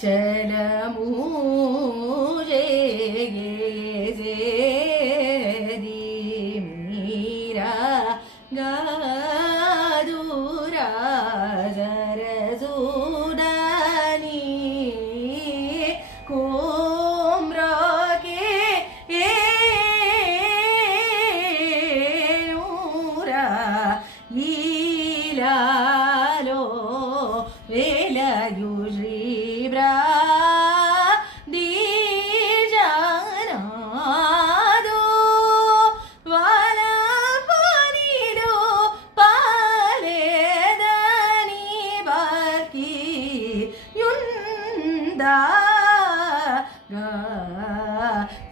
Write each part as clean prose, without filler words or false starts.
चलमूजे दी मीरा गादूरा जरजूडानी कुम्रा के नूरा ईलालो वेलयुजी ब्रा दी जानादो वाला पानीलो पालेदनी बाकी युंदा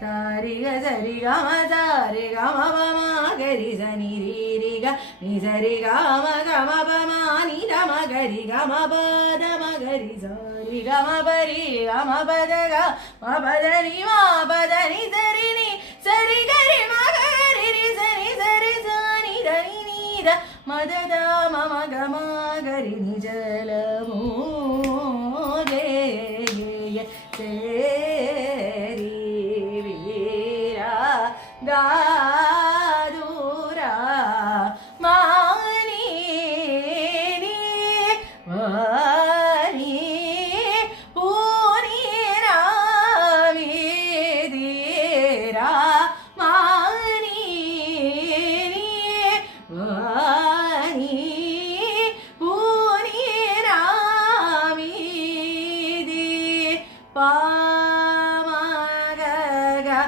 तारिगा सरिगा मजारिगा मबमा गरिजा निरिगा निजरिगा मगमा बमा निदमा गरिगा मबदा मगरिजा रिगा मबरिगा मबदगा मबदनि मबदनि सरिनि सरि गरि मगरि सरि सरि सनि धनि निद मददा मम गमा गरि निजलमो गादूरा मानी वानी पूनी रावीरा मानी वानी पूनी रावीदी पामा गा